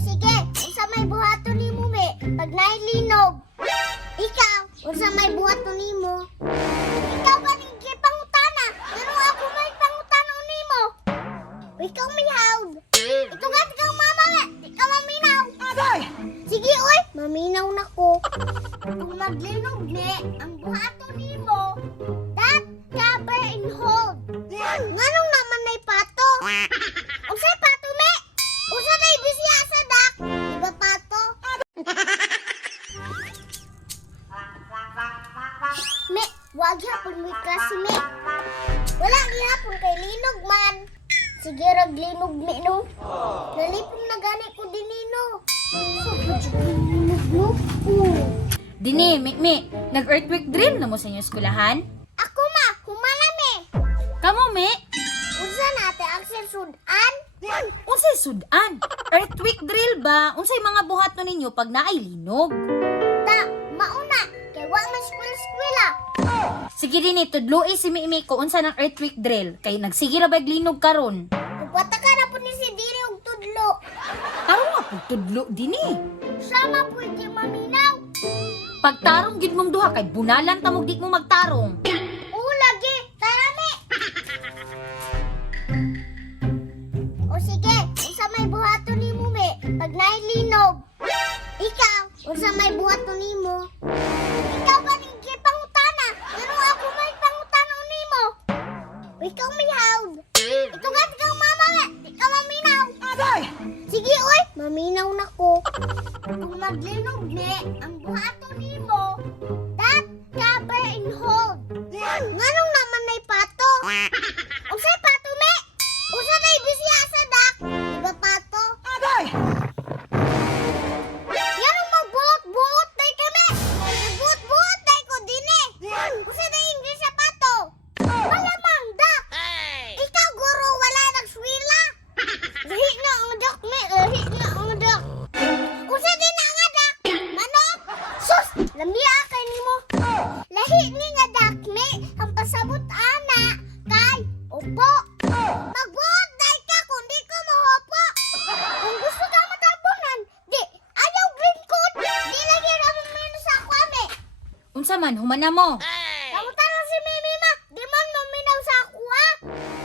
sige, unsa may buhaton nimo me? Pag nailinog. Ikaw, unsa may buhaton nimo? Ikaw ba ning gipangutana? Pero ako may pangutana nimo. Ikaw may hawd. Itugat kang mama me. Di ka maminaw. Aday! Sige oy, maminaw na ko. Kung maglinog me, ang buhaton nimo, that cover and hold. Nganong naman nay pato? Unsay pato me? Usa nay bisya sa dak. Diba pato? Me, wag hapon may klase me. Wala gihapon kay linog man. Sige rag linog me no. Nalipong na gani ko dinino. So linog no. Dini, mi, nag-earthquake drill na mo sa inyong eskulahan? Ako ma, humana me. Kamo, mi? Unsa nate ang sudan? Unsay sudan? Earthquake drill ba? Unsay mga buhaton ninyo pag naay linog? Ta, mauna, kay wa man skwela-skwela. Sige dini, tudloi si mi ko unsa ng earthquake drill kay nagsige ra bag linog karon. Ugwata ka na po ni si Diri og tudlo. Taro nga pud tudlo dini. Sama po di maminaw. Pagtarong gid mong duha kay bunalan ta mo di mo magtarong. Oo, lagi. Tara, me. O sige, unsa may buhaton nimo me? Pag nailinog. Ikaw, unsa may buhaton nimo? Ikaw ba ning gipangutana? Pero ako may pangutana nimo. Ikaw may hawd. Itugat kang mama me. Di ka maminaw. Aday! Sige oy, maminaw na ko. Kung maglinog me, ang buhaton nimo, that cover and hold. Nganong naman nay pato? Unsay pato me? Usa nay bisya sa dak. Diba pato? Aday! Yanong magbuot-buot day kami. Nagbuot-buot day ko dini. Usa nay English sa pato. Malamang dak. Ikaw guro wala nagswila. Lahi na ang dak me, lahi na ang dak. Usa din na nga dak. Manok. Sus, lamia kay nimo. Lahi ni nga dak me, ang pasabot ana kay upo. Magbuot day ka kung di ko mahopo. Kung gusto ka matapunan, di ayaw green coat. Di lagi ra mo minus sa ako ame. Unsa man humana mo? Kamutan si Mimi ma, di man maminaw sa ako ha.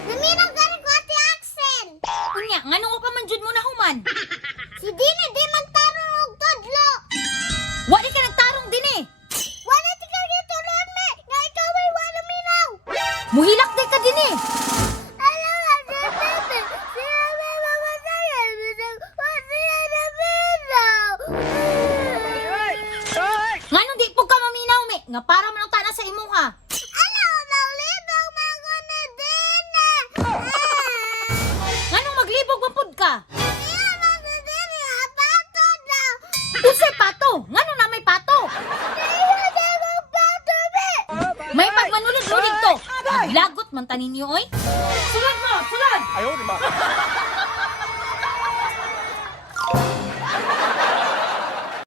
Naminaw gani ko ati Axel. Unya, nganong ko pa man jud mo na human? Si Dini di magtarong og tudlo. Wa di ka nagtarong dini. Wala ti ka gitulon me, nga ikaw ay wala minaw. Muhilak day ka dini. Alam nga, bebe, siya may mamatayan, bisag, wala na minaw. Nganong di pug ka maminaw mi? Nga para man ang tana sa imuha. Alam nga, libang mga na din na. Nganong maglibog man pud ka? Iya, mga Dini, apato daw. Unsay pato? Nganong na may pato? Iya, na magpato, be. May pagmanulid-ulid to. Lagot man tanin niyo oy. Sulod mo, sulod. Ayaw, di ba?